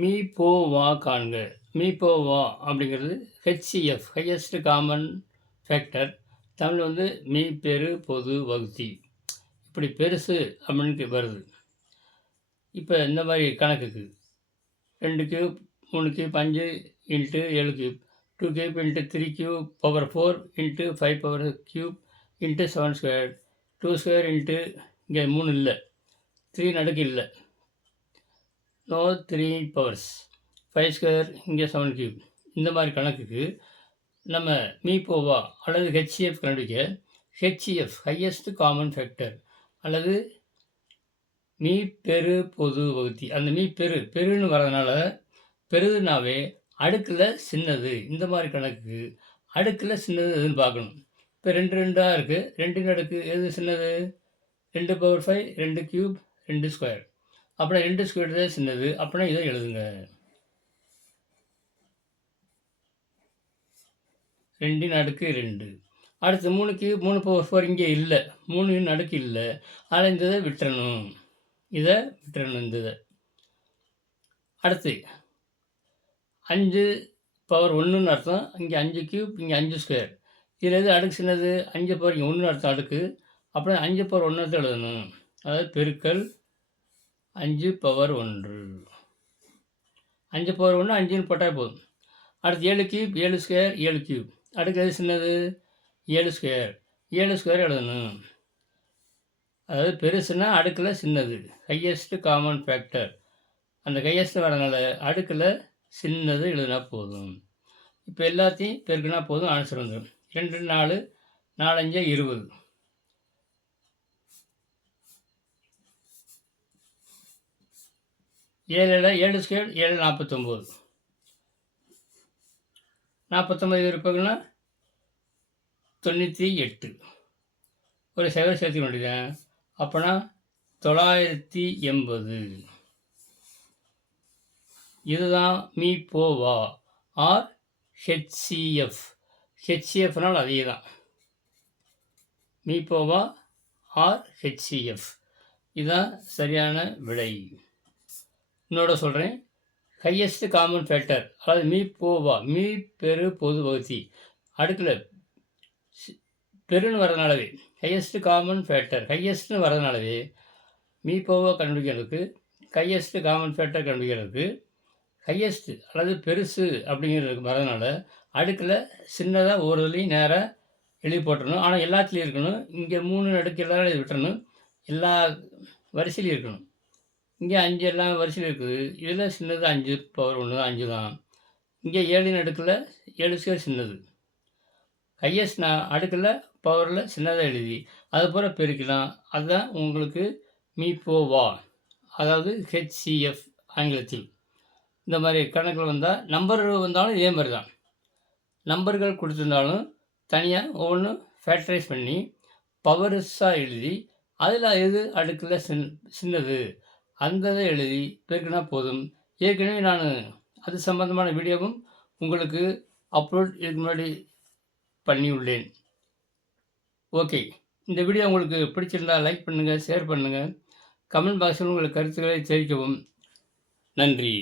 Me போ வா காண்க. மீ போ வா அப்படிங்கிறது HCF highest common factor. Tamil வந்து மீ பெரு பொது வகுத்தி. இப்படி பெருசு அப்படின்னு வருது. இப்போ இந்த மாதிரி கணக்குக்கு 2 cube 3 cube 5 into 7 cube 2 cube into 3 cube power 4 into 5 power cube into 7 square 2 square into இங்கே 3 இல்லை 3 நடுக்கு இல்லை நோ 3 பவர்ஸ் 5 ஸ்கொயர் இங்கே 7 கியூப். இந்த மாதிரி கணக்குக்கு நம்ம மீ போவா அல்லது ஹெச்சிஎஃப் கண்டுபிடிக்க ஹெச்சிஎஃப் ஹையஸ்ட் காமன் ஃபேக்டர் அல்லது மீ பெரு பொது வகுத்தி. அந்த மீ பெருன்னு வரதுனால பெருதுனாவே அடுக்கில் சின்னது. இந்த மாதிரி கணக்குக்கு அடுக்கில் சின்னது எதுன்னு பார்க்கணும். இப்போ 2 2ஆக இருக்குது. 2 அடுக்கு எது சின்னது? 2 பவர் 5 2 கியூப் 2 ஸ்கொயர். அப்புறம் 2 ஸ்கொயர் தான் சின்னது. அப்படின்னா இதை எழுதுங்க. 2 அடுக்கு 2. அடுத்து 3 கியூப் 3 பவர் 4 இங்கே இல்லை. 3 அடுக்கு இல்லை. அதில் இந்த இதை விட்டுறணும். இந்த இதை. அடுத்து 5 பவர் 1ன்னு அர்த்தம். இங்கே 5 கியூப் இங்கே 5 ஸ்கொயர். இதில் எது அடுக்கு சின்னது? 5 பவர் இங்கே 1 அர்த்தம் அடுக்கு. அப்புறம் 5 பவர் 1 அர்த்தம் எழுதணும். அதாவது பெருக்கல் 5 பவர் 1. 5 பவர் 1 5ன்னு போட்டால் போதும். அடுத்து 7 கியூப் 7 ஸ்கொயர் 7 கியூப். அடுக்கு எது சின்னது? 7 ஸ்கொயர் 7 ஸ்கொயர் எழுதணும். அதாவது பெருசுன்னா அடுக்கில் சின்னது. Highest common factor. அந்த ஹையஸ்ட் வரனால அடுக்கில் சின்னது எழுதினா போதும். இப்போ எல்லாத்தையும் பெருக்கினா போதும், ஆன்சர் வந்துடும். 2 4 4 5 20. 7 7 ஸ்கொயர் 7 49. 49 இருப்பாங்கன்னா 98. ஒரு செவரை சேர்த்துக்க வேண்டியதான். அப்போனா 980. இதுதான் மீ போவா ஆர் ஹெச்சிஎஃப். ஹெச்சிஎஃப்னால் அதே தான். மீ போவா ஆர் ஹெச்சிஎஃப். இதுதான் சரியான விடை. இன்னோட சொல்கிறேன். ஹையஸ்ட் காமன் ஃபேக்டர் அதாவது மீ போவா மீ பெரு பொது வகுத்தி. அடுக்கில் பெருன்னு வரதுனாலவே ஹையஸ்ட் காமன் ஃபேக்டர் ஹையஸ்ட்னு வரதுனாலவே மீ போவா கண்டுபிடிக்கிறதுக்கு ஹையஸ்ட் காமன் ஃபேக்டர் கண்டுபிடிக்கிறதுக்கு ஹையஸ்ட் அல்லது பெருசு அப்படிங்கிறது வரதுனால அடுக்கில் சின்னதாக ஒரு இதுலேயும் நேராக எழுதி போட்டுடணும். ஆனால் எல்லாத்துலேயும் இருக்கணும். இங்கே 3 அடுக்கு எல்லாரும் எழுதி விட்டுறணும். எல்லா வரிசையிலையும் இருக்கணும். இங்கே 5 எல்லாம் வரிசையில் இருக்குது. இதில் சின்னது 5 பவர் 1 தான் 5 தான். இங்கே 7 அடுக்கில் 7 ஸ்கொயர் சின்னது. ஹையஸ்ட் அடுக்கில் பவரில் சின்னதாக எழுதி அது போல் பெருக்கலாம். அதுதான் உங்களுக்கு மீ போவா அதாவது ஹெச்சிஎஃப் ஆங்கிலத்தில். இந்த மாதிரி கணக்கில் வந்தால் நம்பர் வந்தாலும் இதே மாதிரி தான். நம்பர்கள் கொடுத்துருந்தாலும் தனியாக ஒவ்வொன்றும் ஃபேக்டரைஸ் பண்ணி பவர்ஸாக எழுதி அதில் எது அடுக்கில் சின்னது அந்த இதை எழுதி பெருக்கினா போதும். ஏற்கனவே நான் அது சம்பந்தமான வீடியோவும் உங்களுக்கு அப்லோட் இதுக்கு முன்னாடி பண்ணியுள்ளேன். ஓகே, இந்த வீடியோ உங்களுக்கு பிடிச்சிருந்தால் லைக் பண்ணுங்கள், ஷேர் பண்ணுங்கள், கமெண்ட் பாக்ஸில் உங்கள் கருத்துக்களை தெரிவிக்கவும். நன்றி.